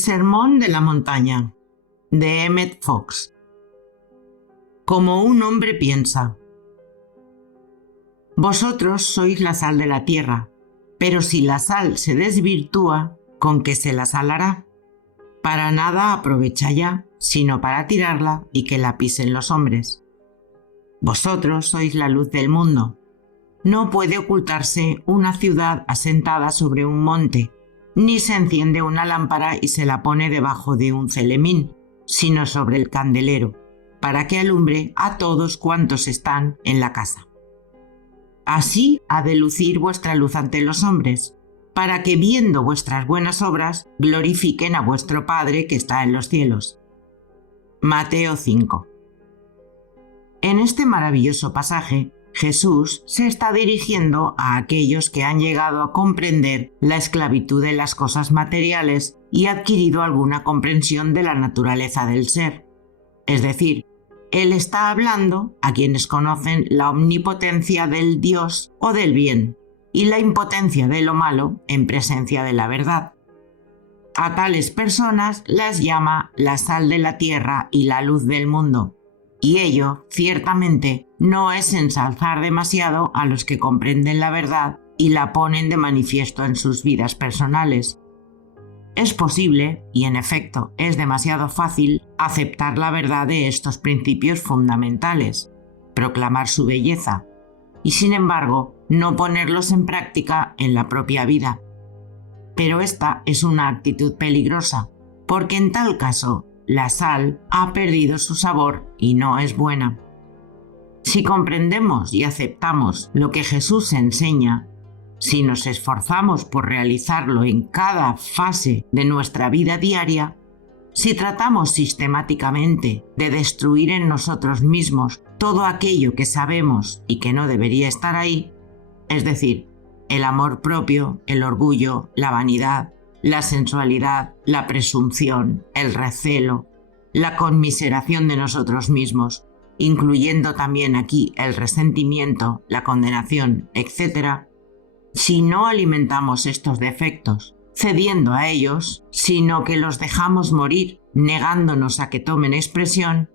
Sermón de la montaña, de Emmett Fox. Como un hombre piensa. Vosotros sois la sal de la tierra, pero si la sal se desvirtúa, ¿con qué se la salará? Para nada aprovecha ya, sino para tirarla y que la pisen los hombres. Vosotros sois la luz del mundo. No puede ocultarse una ciudad asentada sobre un monte, ni se enciende una lámpara y se la pone debajo de un celemín, sino sobre el candelero, para que alumbre a todos cuantos están en la casa. Así ha de lucir vuestra luz ante los hombres, para que viendo vuestras buenas obras glorifiquen a vuestro Padre que está en los cielos. Mateo 5. En este maravilloso pasaje, Jesús se está dirigiendo a aquellos que han llegado a comprender la esclavitud de las cosas materiales y adquirido alguna comprensión de la naturaleza del ser. Es decir, Él está hablando a quienes conocen la omnipotencia del Dios o del bien y la impotencia de lo malo en presencia de la verdad. A tales personas las llama la sal de la tierra y la luz del mundo. Y ello, ciertamente, no es ensalzar demasiado a los que comprenden la verdad y la ponen de manifiesto en sus vidas personales. Es posible, y en efecto es demasiado fácil, aceptar la verdad de estos principios fundamentales, proclamar su belleza, y sin embargo no ponerlos en práctica en la propia vida. Pero esta es una actitud peligrosa, porque en tal caso la sal ha perdido su sabor y no es buena. Si comprendemos y aceptamos lo que Jesús enseña, si nos esforzamos por realizarlo en cada fase de nuestra vida diaria, si tratamos sistemáticamente de destruir en nosotros mismos todo aquello que sabemos y que no debería estar ahí, es decir, el amor propio, el orgullo, la vanidad, la sensualidad, la presunción, el recelo, la conmiseración de nosotros mismos, incluyendo también aquí el resentimiento, la condenación, etc., si no alimentamos estos defectos, cediendo a ellos, sino que los dejamos morir, negándonos a que tomen expresión,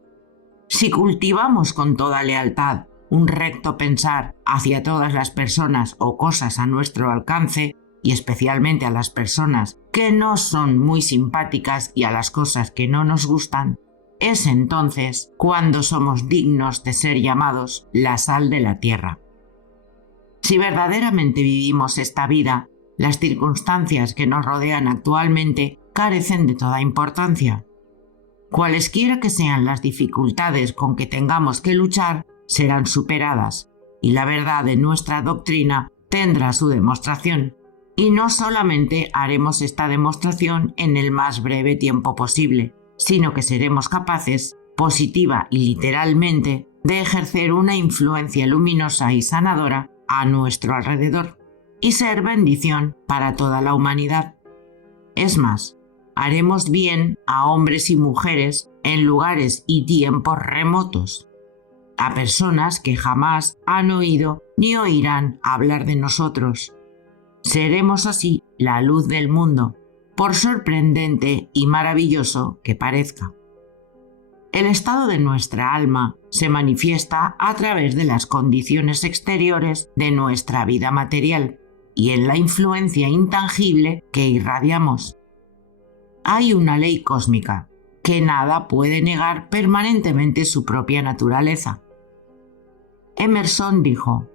si cultivamos con toda lealtad un recto pensar hacia todas las personas o cosas a nuestro alcance, y especialmente a las personas que no son muy simpáticas y a las cosas que no nos gustan, es entonces cuando somos dignos de ser llamados la sal de la tierra. Si verdaderamente vivimos esta vida, las circunstancias que nos rodean actualmente carecen de toda importancia. Cualesquiera que sean las dificultades con que tengamos que luchar, serán superadas, y la verdad de nuestra doctrina tendrá su demostración. Y no solamente haremos esta demostración en el más breve tiempo posible, sino que seremos capaces, positiva y literalmente, de ejercer una influencia luminosa y sanadora a nuestro alrededor y ser bendición para toda la humanidad. Es más, haremos bien a hombres y mujeres en lugares y tiempos remotos, a personas que jamás han oído ni oirán hablar de nosotros. Seremos así la luz del mundo, por sorprendente y maravilloso que parezca. El estado de nuestra alma se manifiesta a través de las condiciones exteriores de nuestra vida material y en la influencia intangible que irradiamos. Hay una ley cósmica, que nada puede negar permanentemente su propia naturaleza. Emerson dijo: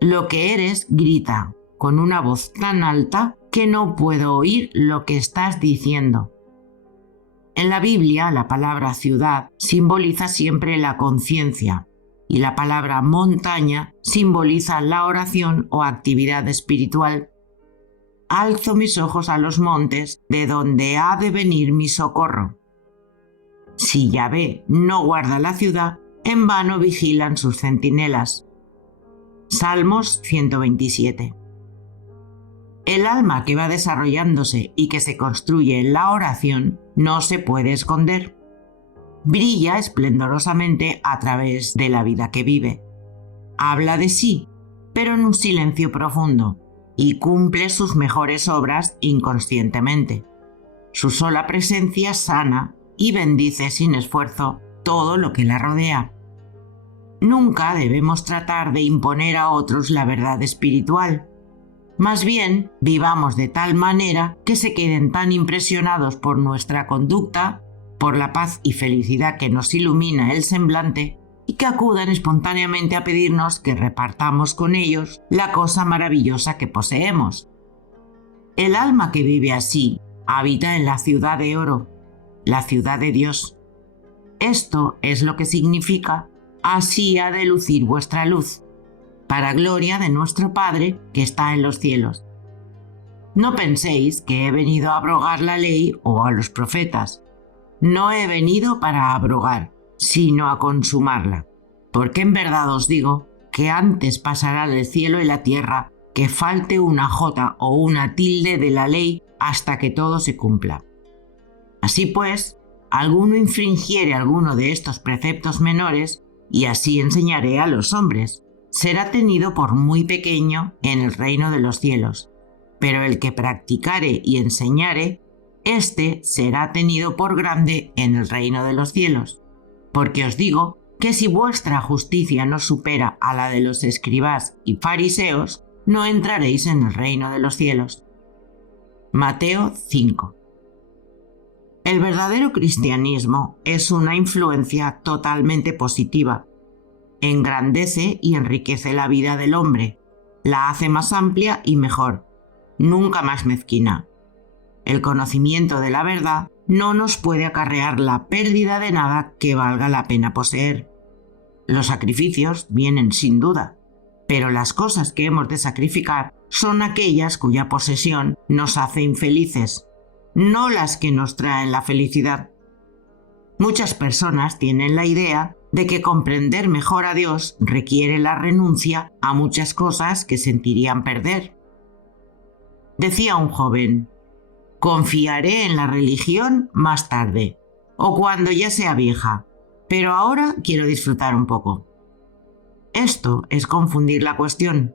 «Lo que eres grita con una voz tan alta que no puedo oír lo que estás diciendo». En la Biblia, la palabra ciudad simboliza siempre la conciencia y la palabra montaña simboliza la oración o actividad espiritual. Alzo mis ojos a los montes, de donde ha de venir mi socorro. Si Yahvé no guarda la ciudad, en vano vigilan sus centinelas. Salmos 127. El alma que va desarrollándose y que se construye en la oración no se puede esconder. Brilla esplendorosamente a través de la vida que vive. Habla de sí, pero en un silencio profundo, y cumple sus mejores obras inconscientemente. su sola presencia sana y bendice sin esfuerzo todo lo que la rodea. Nunca debemos tratar de imponer a otros la verdad espiritual. Más bien, vivamos de tal manera que se queden tan impresionados por nuestra conducta, por la paz y felicidad que nos ilumina el semblante, y que acudan espontáneamente a pedirnos que repartamos con ellos la cosa maravillosa que poseemos. El alma que vive así habita en la ciudad de oro, la ciudad de Dios. Esto es lo que significa: así ha de lucir vuestra luz, para gloria de nuestro Padre que está en los cielos. No penséis que he venido a abrogar la ley o a los profetas. No he venido para abrogar, sino a consumarla. Porque en verdad os digo que antes pasará el cielo y la tierra que falte una jota o una tilde de la ley hasta que todo se cumpla. Así pues, alguno infringiere alguno de estos preceptos menores, y así enseñaré a los hombres, será tenido por muy pequeño en el reino de los cielos. Pero el que practicare y enseñare, éste será tenido por grande en el reino de los cielos. Porque os digo que si vuestra justicia no supera a la de los escribás y fariseos, no entraréis en el reino de los cielos. Mateo 5. El verdadero cristianismo es una influencia totalmente positiva. Engrandece y enriquece la vida del hombre, la hace más amplia y mejor, nunca más mezquina. El conocimiento de la verdad no nos puede acarrear la pérdida de nada que valga la pena poseer. Los sacrificios vienen sin duda, pero las cosas que hemos de sacrificar son aquellas cuya posesión nos hace infelices, no las que nos traen la felicidad. Muchas personas tienen la idea de que comprender mejor a Dios requiere la renuncia a muchas cosas que sentirían perder. Decía un joven: confiaré en la religión más tarde, o cuando ya sea vieja, pero ahora quiero disfrutar un poco. Esto es confundir la cuestión.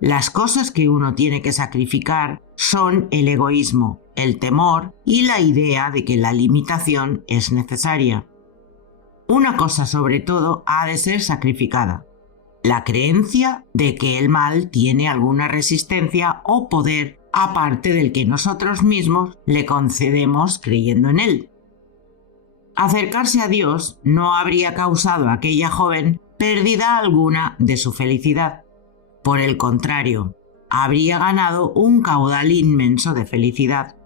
Las cosas que uno tiene que sacrificar son el egoísmo, el temor y la idea de que la limitación es necesaria. Una cosa sobre todo ha de ser sacrificada: la creencia de que el mal tiene alguna resistencia o poder aparte del que nosotros mismos le concedemos creyendo en él. Acercarse a Dios no habría causado a aquella joven pérdida alguna de su felicidad. Por el contrario, habría ganado un caudal inmenso de felicidad.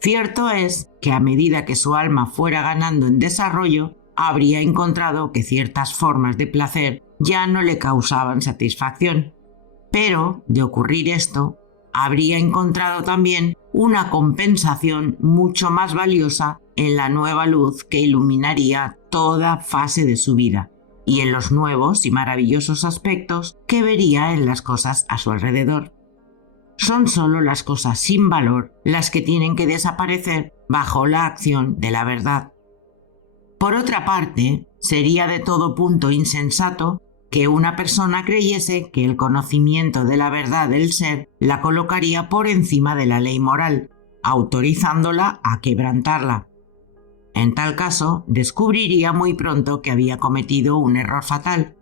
Cierto es que a medida que su alma fuera ganando en desarrollo, habría encontrado que ciertas formas de placer ya no le causaban satisfacción. Pero, de ocurrir esto, habría encontrado también una compensación mucho más valiosa en la nueva luz que iluminaría toda fase de su vida y en los nuevos y maravillosos aspectos que vería en las cosas a su alrededor. Son solo las cosas sin valor las que tienen que desaparecer bajo la acción de la verdad. Por otra parte, sería de todo punto insensato que una persona creyese que el conocimiento de la verdad del ser la colocaría por encima de la ley moral, autorizándola a quebrantarla. En tal caso, descubriría muy pronto que había cometido un error fatal.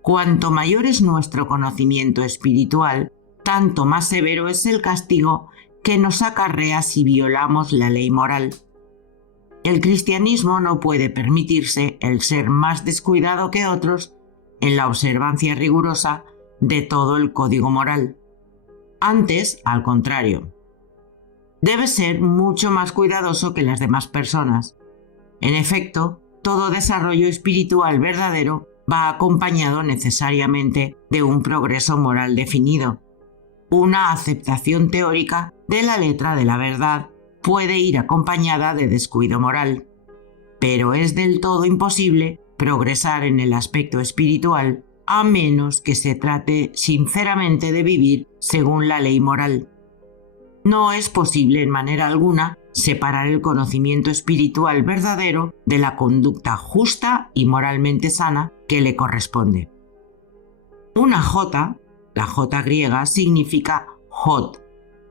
Cuanto mayor es nuestro conocimiento espiritual, tanto más severo es el castigo que nos acarrea si violamos la ley moral. El cristianismo no puede permitirse el ser más descuidado que otros en la observancia rigurosa de todo el código moral. Antes, al contrario, debe ser mucho más cuidadoso que las demás personas. En efecto, todo desarrollo espiritual verdadero va acompañado necesariamente de un progreso moral definido. Una aceptación teórica de la letra de la verdad puede ir acompañada de descuido moral, pero es del todo imposible progresar en el aspecto espiritual a menos que se trate sinceramente de vivir según la ley moral. No es posible en manera alguna separar el conocimiento espiritual verdadero de la conducta justa y moralmente sana que le corresponde. Una jota, la jota griega, significa hot,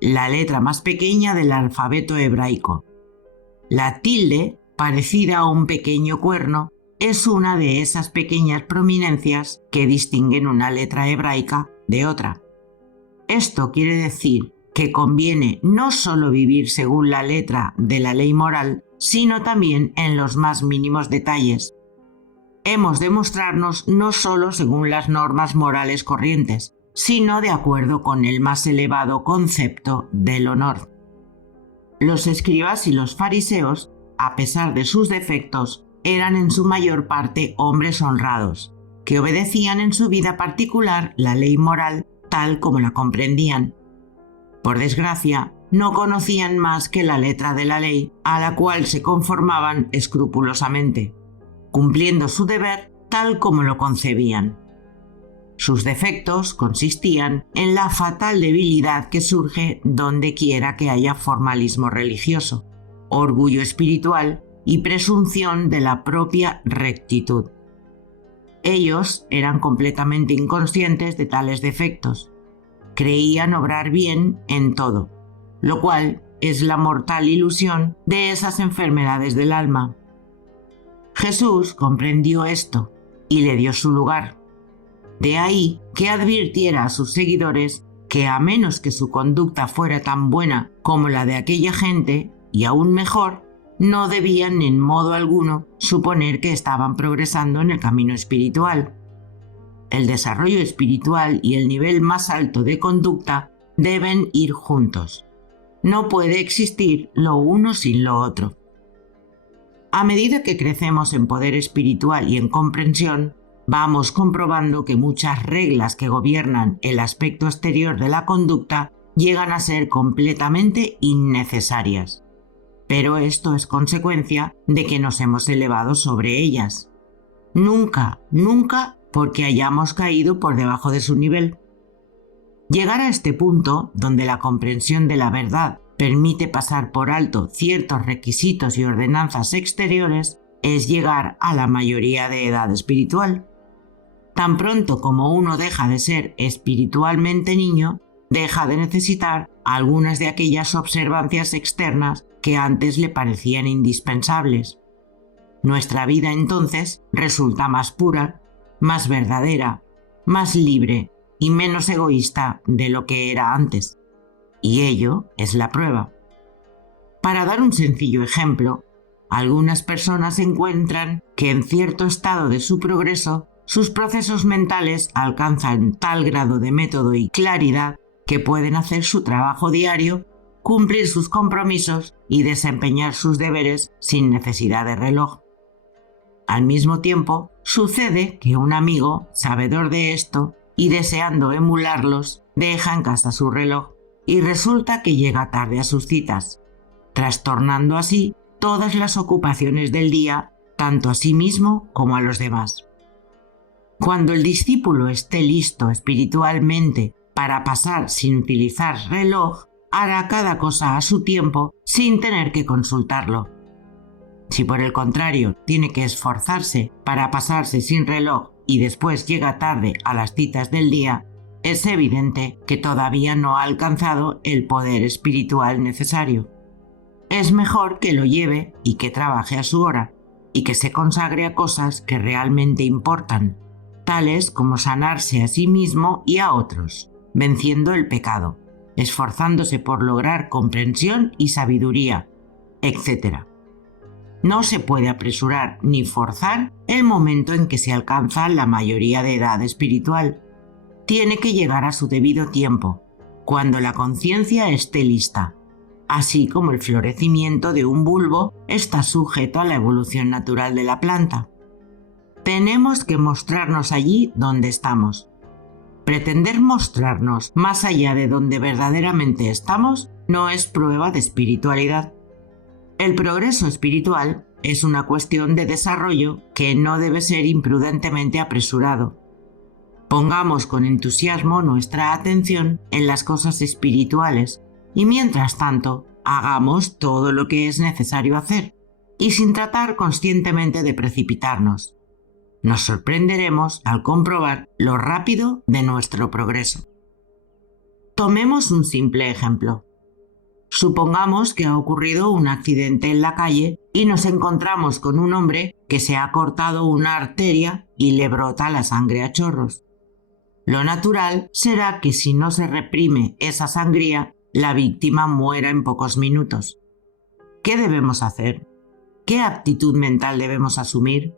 la letra más pequeña del alfabeto hebraico. La tilde, parecida a un pequeño cuerno, es una de esas pequeñas prominencias que distinguen una letra hebraica de otra. Esto quiere decir que conviene no solo vivir según la letra de la ley moral, sino también en los más mínimos detalles. Hemos de mostrarnos no solo según las normas morales corrientes, sino de acuerdo con el más elevado concepto del honor. Los escribas y los fariseos, a pesar de sus defectos, eran en su mayor parte hombres honrados, que obedecían en su vida particular la ley moral tal como la comprendían. Por desgracia, no conocían más que la letra de la ley, a la cual se conformaban escrupulosamente, cumpliendo su deber tal como lo concebían. Sus defectos consistían en la fatal debilidad que surge donde quiera que haya formalismo religioso, orgullo espiritual y presunción de la propia rectitud. Ellos eran completamente inconscientes de tales defectos. Creían obrar bien en todo, lo cual es la mortal ilusión de esas enfermedades del alma. Jesús comprendió esto y le dio su lugar. De ahí que advirtiera a sus seguidores que a menos que su conducta fuera tan buena como la de aquella gente, y aún mejor, no debían en modo alguno suponer que estaban progresando en el camino espiritual. El desarrollo espiritual y el nivel más alto de conducta deben ir juntos. No puede existir lo uno sin lo otro. A medida que crecemos en poder espiritual y en comprensión, vamos comprobando que muchas reglas que gobiernan el aspecto exterior de la conducta llegan a ser completamente innecesarias. Pero esto es consecuencia de que nos hemos elevado sobre ellas. Nunca porque hayamos caído por debajo de su nivel. Llegar a este punto, donde la comprensión de la verdad permite pasar por alto ciertos requisitos y ordenanzas exteriores, es llegar a la mayoría de edad espiritual. Tan pronto como uno deja de ser espiritualmente niño, deja de necesitar algunas de aquellas observancias externas que antes le parecían indispensables. Nuestra vida entonces resulta más pura, más verdadera, más libre y menos egoísta de lo que era antes. Y ello es la prueba. Para dar un sencillo ejemplo, algunas personas encuentran que en cierto estado de su progreso, sus procesos mentales alcanzan tal grado de método y claridad que pueden hacer su trabajo diario, cumplir sus compromisos y desempeñar sus deberes sin necesidad de reloj. Al mismo tiempo, sucede que un amigo, sabedor de esto y deseando emularlos, deja en casa su reloj y resulta que llega tarde a sus citas, trastornando así todas las ocupaciones del día, tanto a sí mismo como a los demás. Cuando el discípulo esté listo espiritualmente para pasar sin utilizar reloj, hará cada cosa a su tiempo sin tener que consultarlo. Si por el contrario tiene que esforzarse para pasarse sin reloj y después llega tarde a las citas del día, es evidente que todavía no ha alcanzado el poder espiritual necesario. Es mejor que lo lleve y que trabaje a su hora, y que se consagre a cosas que realmente importan, tales como sanarse a sí mismo y a otros, venciendo el pecado, esforzándose por lograr comprensión y sabiduría, etc. No se puede apresurar ni forzar el momento en que se alcanza la mayoría de edad espiritual. Tiene que llegar a su debido tiempo, cuando la conciencia esté lista, así como el florecimiento de un bulbo está sujeto a la evolución natural de la planta. Tenemos que mostrarnos allí donde estamos. Pretender mostrarnos más allá de donde verdaderamente estamos no es prueba de espiritualidad. El progreso espiritual es una cuestión de desarrollo que no debe ser imprudentemente apresurado. Pongamos con entusiasmo nuestra atención en las cosas espirituales y mientras tanto hagamos todo lo que es necesario hacer y sin tratar conscientemente de precipitarnos. Nos sorprenderemos al comprobar lo rápido de nuestro progreso. Tomemos un simple ejemplo. Supongamos que ha ocurrido un accidente en la calle y nos encontramos con un hombre que se ha cortado una arteria y le brota la sangre a chorros. Lo natural será que si no se reprime esa sangría, la víctima muera en pocos minutos. ¿Qué debemos hacer? ¿Qué actitud mental debemos asumir?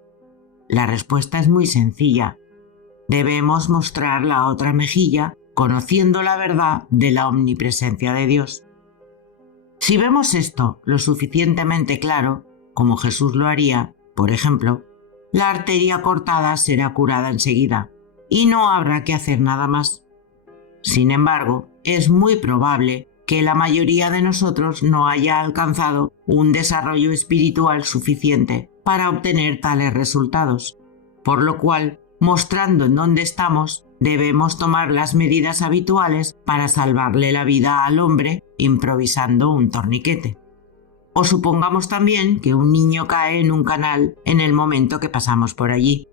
La respuesta es muy sencilla. Debemos mostrar la otra mejilla conociendo la verdad de la omnipresencia de Dios. Si vemos esto lo suficientemente claro, como Jesús lo haría, por ejemplo, la arteria cortada será curada enseguida y no habrá que hacer nada más. Sin embargo, es muy probable que la mayoría de nosotros no haya alcanzado un desarrollo espiritual suficiente para obtener tales resultados, por lo cual, mostrando en dónde estamos, debemos tomar las medidas habituales para salvarle la vida al hombre improvisando un torniquete. O supongamos también que un niño cae en un canal en el momento que pasamos por allí.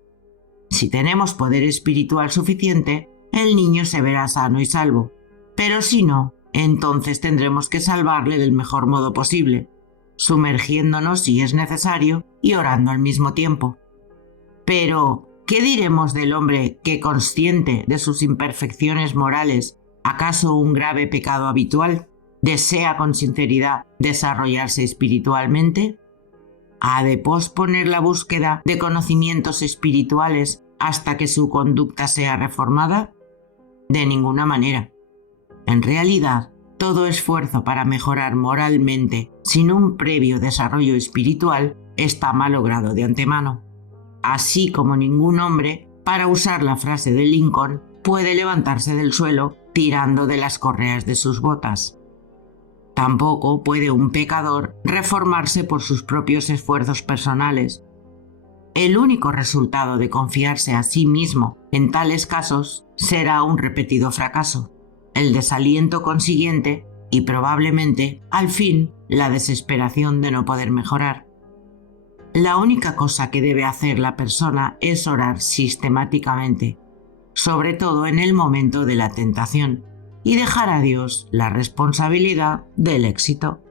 Si tenemos poder espiritual suficiente, el niño se verá sano y salvo, pero si no, entonces tendremos que salvarle del mejor modo posible, sumergiéndonos si es necesario y orando al mismo tiempo. Pero, ¿qué diremos del hombre que, consciente de sus imperfecciones morales, acaso un grave pecado habitual, desea con sinceridad desarrollarse espiritualmente? ¿Ha de posponer la búsqueda de conocimientos espirituales hasta que su conducta sea reformada? De ninguna manera. En realidad, todo esfuerzo para mejorar moralmente sin un previo desarrollo espiritual está malogrado de antemano. Así como ningún hombre, para usar la frase de Lincoln, puede levantarse del suelo tirando de las correas de sus botas. Tampoco puede un pecador reformarse por sus propios esfuerzos personales. El único resultado de confiarse a sí mismo en tales casos será un repetido fracaso, el desaliento consiguiente y probablemente, al fin, la desesperación de no poder mejorar. La única cosa que debe hacer la persona es orar sistemáticamente, sobre todo en el momento de la tentación, y dejar a Dios la responsabilidad del éxito.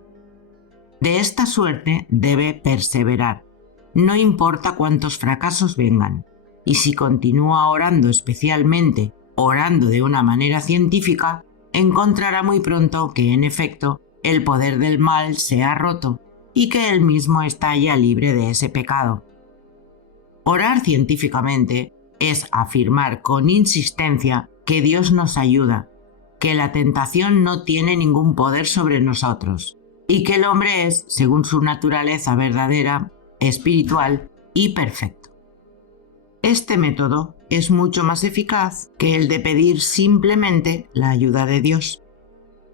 De esta suerte debe perseverar, no importa cuántos fracasos vengan, y si continúa orando especialmente, orando de una manera científica, encontrará muy pronto que, en efecto, el poder del mal se ha roto y que él mismo está ya libre de ese pecado. Orar científicamente es afirmar con insistencia que Dios nos ayuda, que la tentación no tiene ningún poder sobre nosotros y que el hombre es, según su naturaleza verdadera, espiritual y perfecto. Este método es mucho más eficaz que el de pedir simplemente la ayuda de Dios.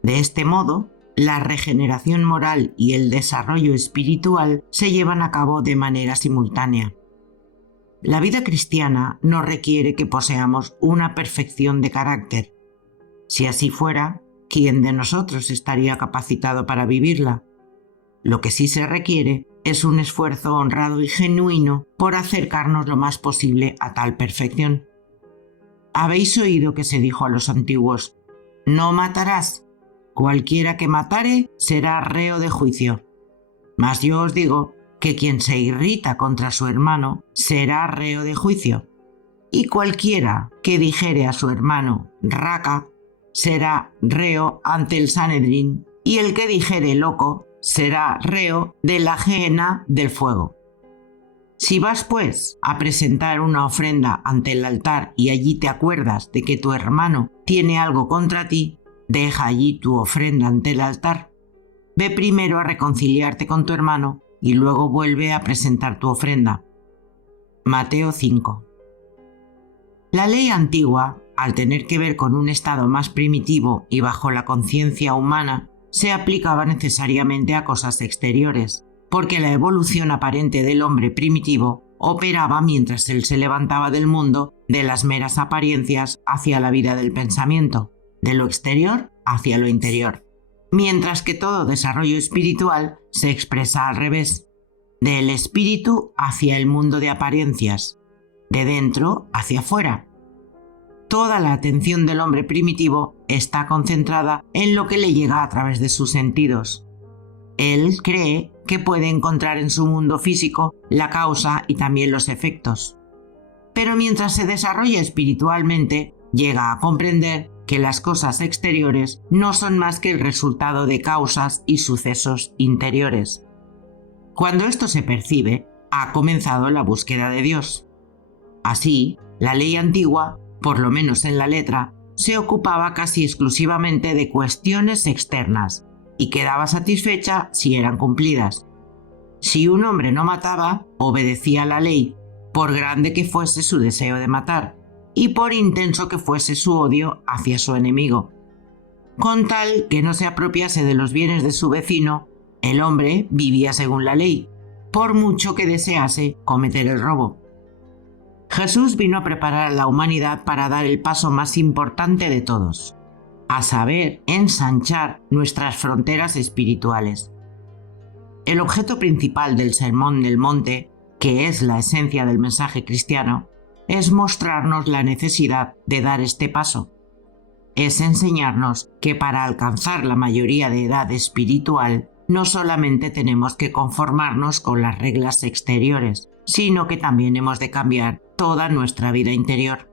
De este modo, la regeneración moral y el desarrollo espiritual se llevan a cabo de manera simultánea. La vida cristiana no requiere que poseamos una perfección de carácter. Si así fuera, ¿quién de nosotros estaría capacitado para vivirla? Lo que sí se requiere es un esfuerzo honrado y genuino por acercarnos lo más posible a tal perfección. Habéis oído que se dijo a los antiguos: «No matarás. Cualquiera que matare será reo de juicio». Mas yo os digo que quien se irrita contra su hermano será reo de juicio. Y cualquiera que dijere a su hermano raca será reo ante el Sanedrín, y el que dijere loco será reo de la gehenna del fuego. Si vas, pues, a presentar una ofrenda ante el altar y allí te acuerdas de que tu hermano tiene algo contra ti, deja allí tu ofrenda ante el altar. Ve primero a reconciliarte con tu hermano y luego vuelve a presentar tu ofrenda. Mateo 5. La ley antigua, al tener que ver con un estado más primitivo y bajo la conciencia humana, se aplicaba necesariamente a cosas exteriores, porque la evolución aparente del hombre primitivo operaba mientras él se levantaba del mundo de las meras apariencias hacia la vida del pensamiento, de lo exterior hacia lo interior, mientras que todo desarrollo espiritual se expresa al revés, del espíritu hacia el mundo de apariencias, de dentro hacia afuera. Toda la atención del hombre primitivo está concentrada en lo que le llega a través de sus sentidos. Él cree que puede encontrar en su mundo físico la causa y también los efectos. Pero mientras se desarrolla espiritualmente, llega a comprender que las cosas exteriores no son más que el resultado de causas y sucesos interiores. Cuando esto se percibe, ha comenzado la búsqueda de Dios. Así, la ley antigua, por lo menos en la letra, se ocupaba casi exclusivamente de cuestiones externas y quedaba satisfecha si eran cumplidas. Si un hombre no mataba, obedecía a la ley, por grande que fuese su deseo de matar y por intenso que fuese su odio hacia su enemigo. Con tal que no se apropiase de los bienes de su vecino, el hombre vivía según la ley, por mucho que desease cometer el robo. Jesús vino a preparar a la humanidad para dar el paso más importante de todos, a saber, ensanchar nuestras fronteras espirituales. El objeto principal del Sermón del Monte, que es la esencia del mensaje cristiano, es mostrarnos la necesidad de dar este paso. Es enseñarnos que para alcanzar la mayoría de edad espiritual, no solamente tenemos que conformarnos con las reglas exteriores, sino que también hemos de cambiar toda nuestra vida interior.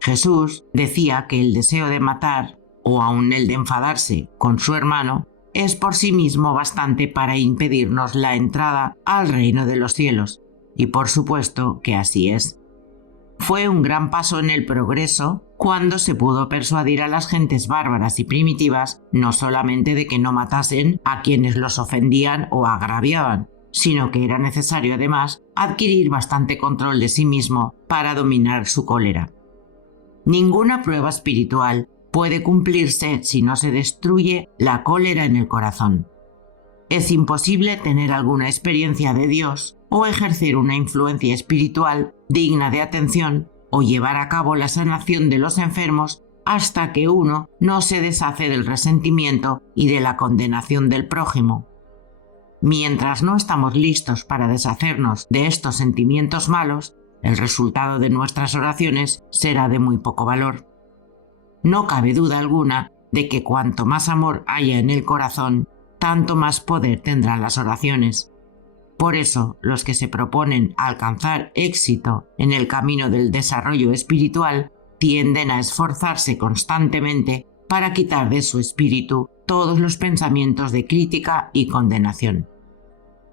Jesús decía que el deseo de matar, o aun el de enfadarse con su hermano, es por sí mismo bastante para impedirnos la entrada al reino de los cielos, y por supuesto que así es. Fue un gran paso en el progreso cuando se pudo persuadir a las gentes bárbaras y primitivas no solamente de que no matasen a quienes los ofendían o agraviaban, sino que era necesario además adquirir bastante control de sí mismo para dominar su cólera. Ninguna prueba espiritual puede cumplirse si no se destruye la cólera en el corazón. Es imposible tener alguna experiencia de Dios o ejercer una influencia espiritual digna de atención o llevar a cabo la sanación de los enfermos hasta que uno no se deshace del resentimiento y de la condenación del prójimo. Mientras no estamos listos para deshacernos de estos sentimientos malos, el resultado de nuestras oraciones será de muy poco valor. No cabe duda alguna de que cuanto más amor haya en el corazón, tanto más poder tendrán las oraciones. Por eso, los que se proponen alcanzar éxito en el camino del desarrollo espiritual tienden a esforzarse constantemente para quitar de su espíritu todos los pensamientos de crítica y condenación.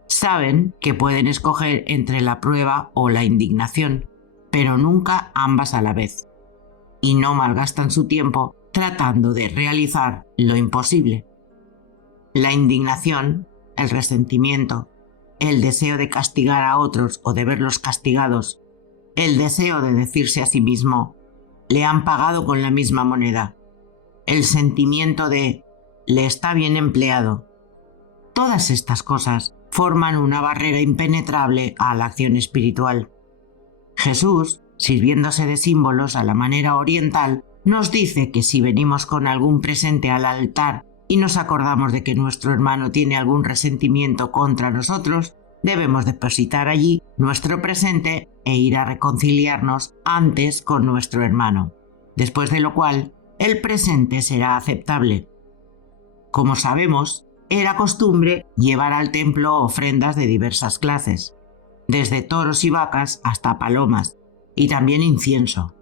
Saben que pueden escoger entre la prueba o la indignación, pero nunca ambas a la vez, y no malgastan su tiempo tratando de realizar lo imposible. La indignación, el resentimiento, el deseo de castigar a otros o de verlos castigados, el deseo de decirse a sí mismo, le han pagado con la misma moneda, el sentimiento de, le está bien empleado. Todas estas cosas forman una barrera impenetrable a la acción espiritual. Jesús, sirviéndose de símbolos a la manera oriental, nos dice que si venimos con algún presente al altar y nos acordamos de que nuestro hermano tiene algún resentimiento contra nosotros, debemos depositar allí nuestro presente e ir a reconciliarnos antes con nuestro hermano, después de lo cual el presente será aceptable. Como sabemos, era costumbre llevar al templo ofrendas de diversas clases, desde toros y vacas hasta palomas, y también incienso,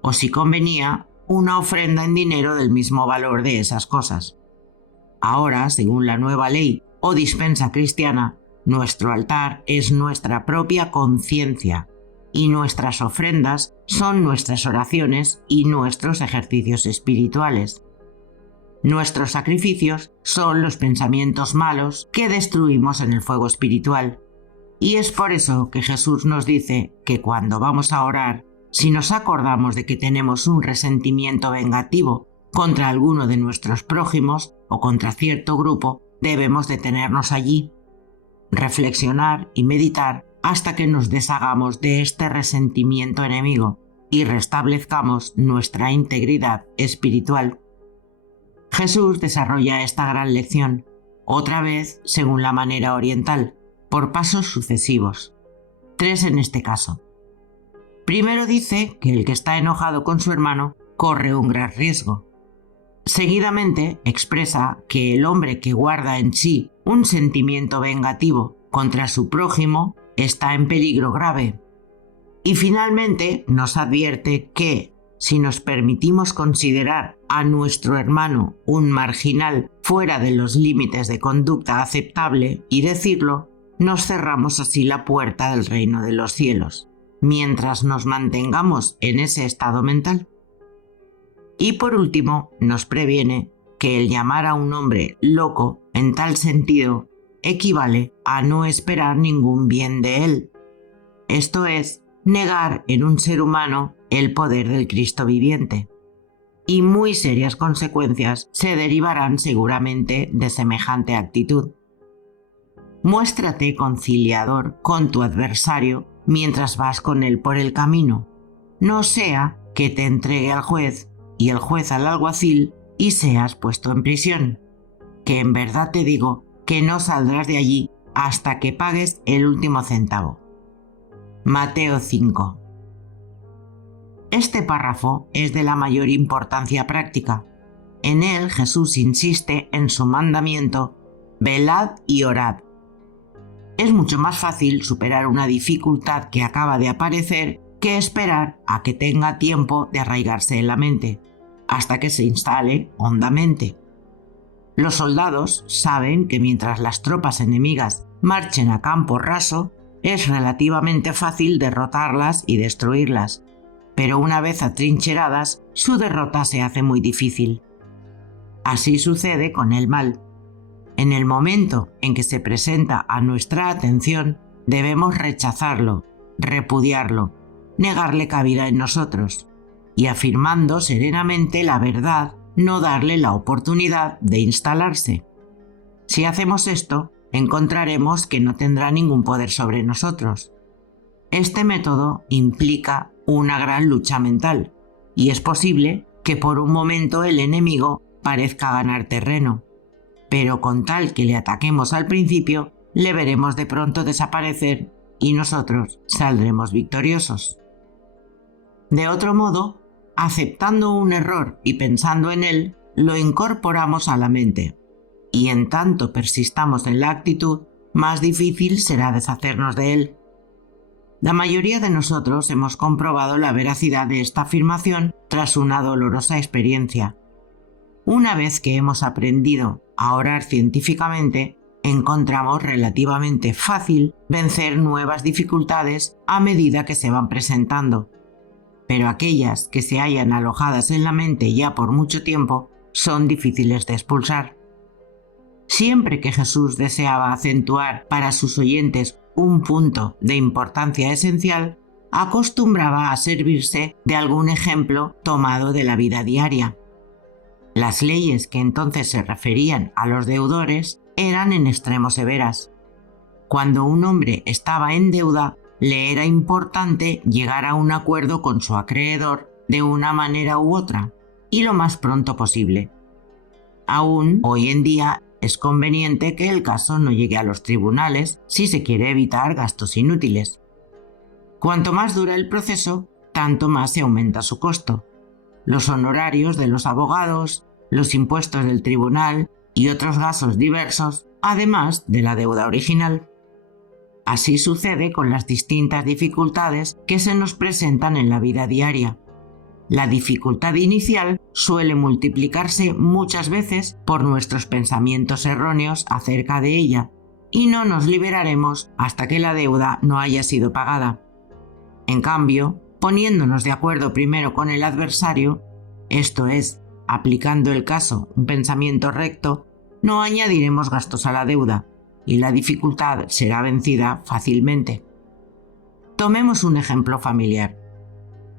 o si convenía, una ofrenda en dinero del mismo valor de esas cosas. Ahora, según la nueva ley o dispensa cristiana, nuestro altar es nuestra propia conciencia y nuestras ofrendas son nuestras oraciones y nuestros ejercicios espirituales. Nuestros sacrificios son los pensamientos malos que destruimos en el fuego espiritual. Y es por eso que Jesús nos dice que cuando vamos a orar, si nos acordamos de que tenemos un resentimiento vengativo contra alguno de nuestros prójimos o contra cierto grupo, debemos detenernos allí, reflexionar y meditar hasta que nos deshagamos de este resentimiento enemigo y restablezcamos nuestra integridad espiritual. Jesús desarrolla esta gran lección, otra vez según la manera oriental, por pasos sucesivos, 3 en este caso. Primero dice que el que está enojado con su hermano corre un gran riesgo. Seguidamente expresa que el hombre que guarda en sí un sentimiento vengativo contra su prójimo está en peligro grave. Y finalmente nos advierte que, si nos permitimos considerar a nuestro hermano un marginal fuera de los límites de conducta aceptable y decirlo, nos cerramos así la puerta del reino de los cielos, mientras nos mantengamos en ese estado mental. Y por último, nos previene que el llamar a un hombre loco, en tal sentido, equivale a no esperar ningún bien de él. Esto es, negar en un ser humano el poder del Cristo viviente. Y muy serias consecuencias se derivarán seguramente de semejante actitud. Muéstrate conciliador con tu adversario mientras vas con él por el camino. No sea que te entregue al juez y el juez al alguacil y seas puesto en prisión, que en verdad te digo que no saldrás de allí hasta que pagues el último centavo. Mateo 5. Este párrafo es de la mayor importancia práctica. En él Jesús insiste en su mandamiento: velad y orad. Es mucho más fácil superar una dificultad que acaba de aparecer que esperar a que tenga tiempo de arraigarse en la mente, hasta que se instale hondamente. Los soldados saben que mientras las tropas enemigas marchen a campo raso, es relativamente fácil derrotarlas y destruirlas, pero una vez atrincheradas, su derrota se hace muy difícil. Así sucede con el mal. En el momento en que se presenta a nuestra atención, debemos rechazarlo, repudiarlo, negarle cabida en nosotros, y afirmando serenamente la verdad, no darle la oportunidad de instalarse. Si hacemos esto, encontraremos que no tendrá ningún poder sobre nosotros. Este método implica una gran lucha mental, y es posible que por un momento el enemigo parezca ganar terreno, pero con tal que le ataquemos al principio, le veremos de pronto desaparecer y nosotros saldremos victoriosos. De otro modo, aceptando un error y pensando en él, lo incorporamos a la mente, y en tanto persistamos en la actitud, más difícil será deshacernos de él. La mayoría de nosotros hemos comprobado la veracidad de esta afirmación tras una dolorosa experiencia. Una vez que hemos aprendido a orar científicamente, encontramos relativamente fácil vencer nuevas dificultades a medida que se van presentando. Pero aquellas que se hallan alojadas en la mente ya por mucho tiempo son difíciles de expulsar. Siempre que Jesús deseaba acentuar para sus oyentes un punto de importancia esencial, acostumbraba a servirse de algún ejemplo tomado de la vida diaria. Las leyes que entonces se referían a los deudores eran en extremo severas. Cuando un hombre estaba en deuda, le era importante llegar a un acuerdo con su acreedor de una manera u otra, y lo más pronto posible. Aún hoy en día es conveniente que el caso no llegue a los tribunales si se quiere evitar gastos inútiles. Cuanto más dura el proceso, tanto más se aumenta su costo. Los honorarios de los abogados, los impuestos del tribunal y otros gastos diversos, además de la deuda original. Así sucede con las distintas dificultades que se nos presentan en la vida diaria. La dificultad inicial suele multiplicarse muchas veces por nuestros pensamientos erróneos acerca de ella, y no nos liberaremos hasta que la deuda no haya sido pagada. En cambio, poniéndonos de acuerdo primero con el adversario, esto es, aplicando el caso un pensamiento recto, no añadiremos gastos a la deuda, y la dificultad será vencida fácilmente. Tomemos un ejemplo familiar.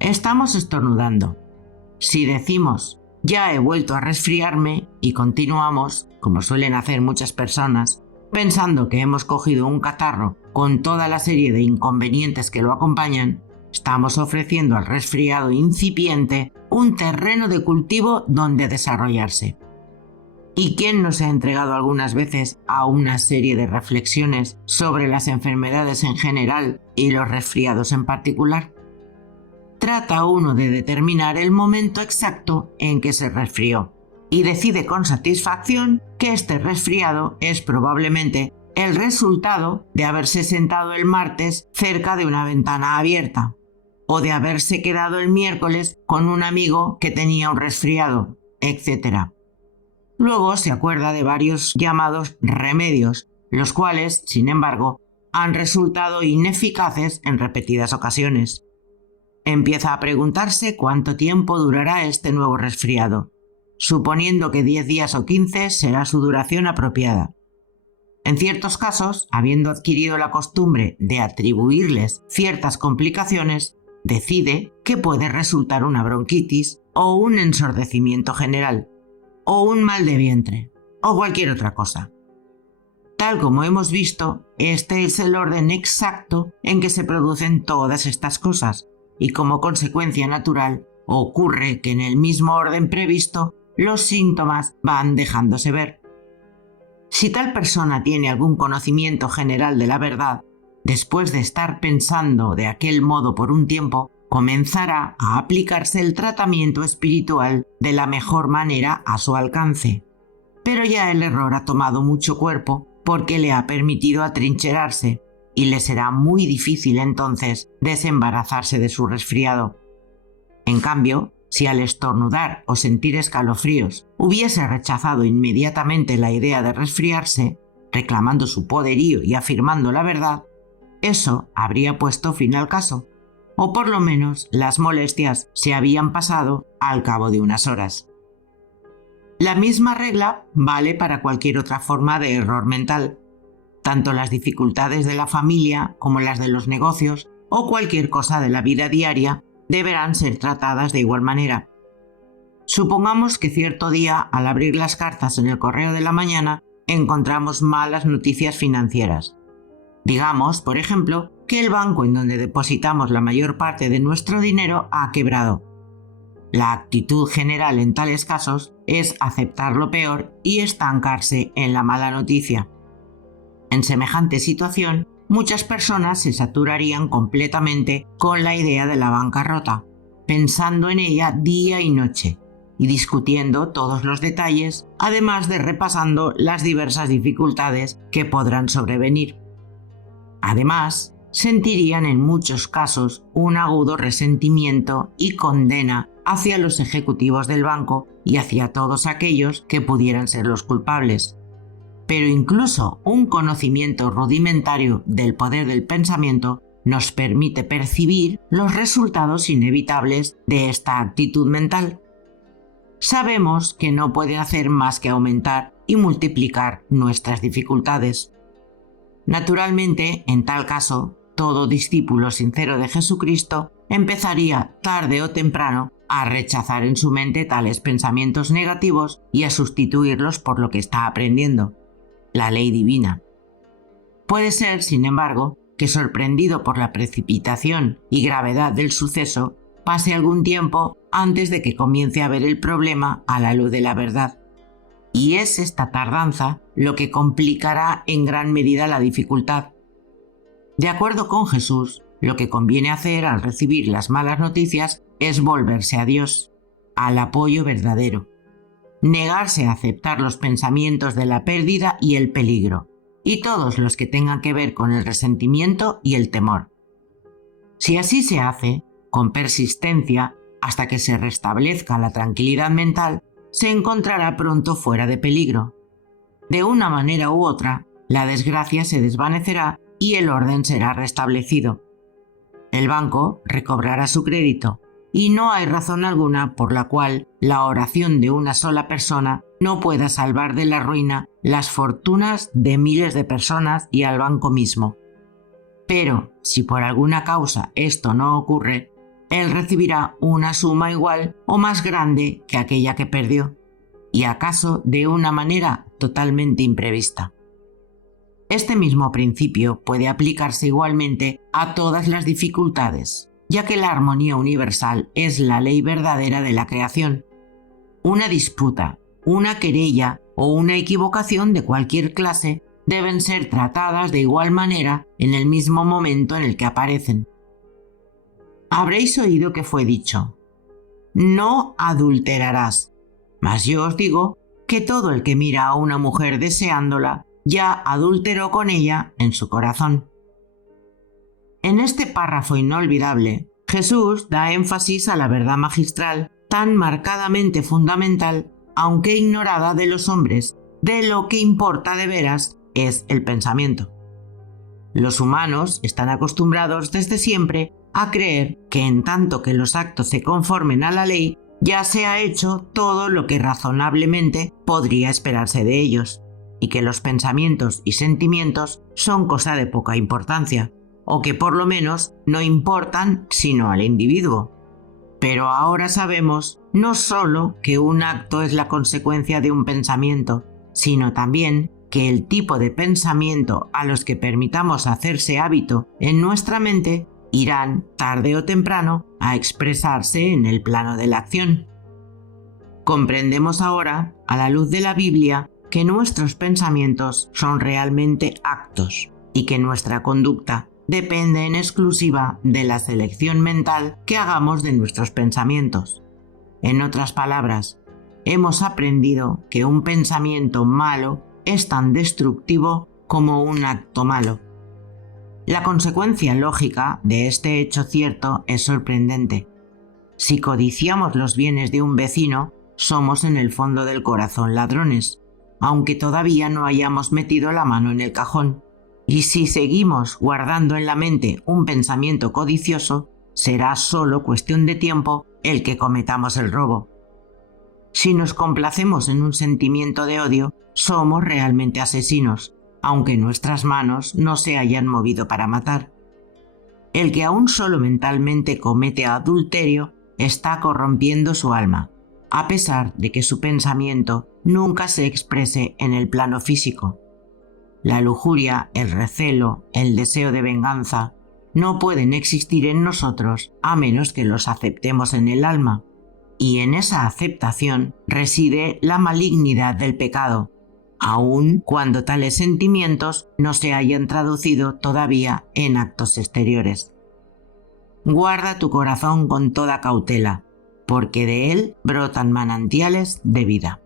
Estamos estornudando. Si decimos, ya he vuelto a resfriarme, y continuamos, como suelen hacer muchas personas, pensando que hemos cogido un catarro con toda la serie de inconvenientes que lo acompañan, estamos ofreciendo al resfriado incipiente un terreno de cultivo donde desarrollarse. ¿Y quién no se ha entregado algunas veces a una serie de reflexiones sobre las enfermedades en general y los resfriados en particular? trata uno de determinar el momento exacto en que se resfrió y decide con satisfacción que este resfriado es probablemente el resultado de haberse sentado el martes cerca de una ventana abierta o de haberse quedado el miércoles con un amigo que tenía un resfriado, etc. Luego se acuerda de varios llamados remedios, los cuales, sin embargo, han resultado ineficaces en repetidas ocasiones. Empieza a preguntarse cuánto tiempo durará este nuevo resfriado, suponiendo que 10 días o 15 será su duración apropiada. En ciertos casos, habiendo adquirido la costumbre de atribuirles ciertas complicaciones, decide que puede resultar una bronquitis o un ensordecimiento general, o un mal de vientre, o cualquier otra cosa. Tal como hemos visto, este es el orden exacto en que se producen todas estas cosas, y como consecuencia natural, ocurre que en el mismo orden previsto, los síntomas van dejándose ver. Si tal persona tiene algún conocimiento general de la verdad, después de estar pensando de aquel modo por un tiempo, comenzará a aplicarse el tratamiento espiritual de la mejor manera a su alcance. Pero ya el error ha tomado mucho cuerpo porque le ha permitido atrincherarse y le será muy difícil entonces desembarazarse de su resfriado. En cambio, si al estornudar o sentir escalofríos hubiese rechazado inmediatamente la idea de resfriarse, reclamando su poderío y afirmando la verdad, eso habría puesto fin al caso, o por lo menos las molestias se habían pasado al cabo de unas horas. La misma regla vale para cualquier otra forma de error mental. Tanto las dificultades de la familia como las de los negocios o cualquier cosa de la vida diaria deberán ser tratadas de igual manera. Supongamos que cierto día, al abrir las cartas en el correo de la mañana, encontramos malas noticias financieras. Digamos, por ejemplo, que el banco en donde depositamos la mayor parte de nuestro dinero ha quebrado. La actitud general en tales casos es aceptar lo peor y estancarse en la mala noticia. En semejante situación, muchas personas se saturarían completamente con la idea de la bancarrota, pensando en ella día y noche, y discutiendo todos los detalles, además de repasando las diversas dificultades que podrán sobrevenir. Además, sentirían en muchos casos un agudo resentimiento y condena hacia los ejecutivos del banco y hacia todos aquellos que pudieran ser los culpables. Pero incluso un conocimiento rudimentario del poder del pensamiento nos permite percibir los resultados inevitables de esta actitud mental. Sabemos que no puede hacer más que aumentar y multiplicar nuestras dificultades. Naturalmente, en tal caso, todo discípulo sincero de Jesucristo empezaría tarde o temprano a rechazar en su mente tales pensamientos negativos y a sustituirlos por lo que está aprendiendo, la ley divina. Puede ser, sin embargo, que sorprendido por la precipitación y gravedad del suceso, pase algún tiempo antes de que comience a ver el problema a la luz de la verdad. Y es esta tardanza lo que complicará en gran medida la dificultad. De acuerdo con Jesús, lo que conviene hacer al recibir las malas noticias es volverse a Dios, al apoyo verdadero. Negarse a aceptar los pensamientos de la pérdida y el peligro, y todos los que tengan que ver con el resentimiento y el temor. Si así se hace, con persistencia, hasta que se restablezca la tranquilidad mental, se encontrará pronto fuera de peligro. De una manera u otra, la desgracia se desvanecerá y el orden será restablecido. El banco recobrará su crédito, y no hay razón alguna por la cual la oración de una sola persona no pueda salvar de la ruina las fortunas de miles de personas y al banco mismo. Pero, si por alguna causa esto no ocurre, él recibirá una suma igual o más grande que aquella que perdió, y acaso de una manera totalmente imprevista. Este mismo principio puede aplicarse igualmente a todas las dificultades, ya que la armonía universal es la ley verdadera de la creación. Una disputa, una querella o una equivocación de cualquier clase deben ser tratadas de igual manera en el mismo momento en el que aparecen. Habréis oído que fue dicho: no adulterarás. Mas yo os digo que todo el que mira a una mujer deseándola, ya adulteró con ella en su corazón. En este párrafo inolvidable, Jesús da énfasis a la verdad magistral, tan marcadamente fundamental, aunque ignorada de los hombres, de lo que importa de veras es el pensamiento. Los humanos están acostumbrados desde siempre a creer que en tanto que los actos se conformen a la ley, ya se ha hecho todo lo que razonablemente podría esperarse de ellos, y que los pensamientos y sentimientos son cosa de poca importancia, o que por lo menos no importan sino al individuo. Pero ahora sabemos no solo que un acto es la consecuencia de un pensamiento, sino también que el tipo de pensamiento a los que permitamos hacerse hábito en nuestra mente irán, tarde o temprano, a expresarse en el plano de la acción. Comprendemos ahora, a la luz de la Biblia, que nuestros pensamientos son realmente actos y que nuestra conducta depende en exclusiva de la selección mental que hagamos de nuestros pensamientos. En otras palabras, hemos aprendido que un pensamiento malo es tan destructivo como un acto malo. La consecuencia lógica de este hecho cierto es sorprendente. Si codiciamos los bienes de un vecino, somos en el fondo del corazón ladrones, aunque todavía no hayamos metido la mano en el cajón. Y si seguimos guardando en la mente un pensamiento codicioso, será solo cuestión de tiempo el que cometamos el robo. Si nos complacemos en un sentimiento de odio, somos realmente asesinos, aunque nuestras manos no se hayan movido para matar. El que aún solo mentalmente comete adulterio está corrompiendo su alma, a pesar de que su pensamiento nunca se exprese en el plano físico. La lujuria, el recelo, el deseo de venganza, no pueden existir en nosotros a menos que los aceptemos en el alma. Y en esa aceptación reside la malignidad del pecado, aun cuando tales sentimientos no se hayan traducido todavía en actos exteriores. Guarda tu corazón con toda cautela, porque de él brotan manantiales de vida.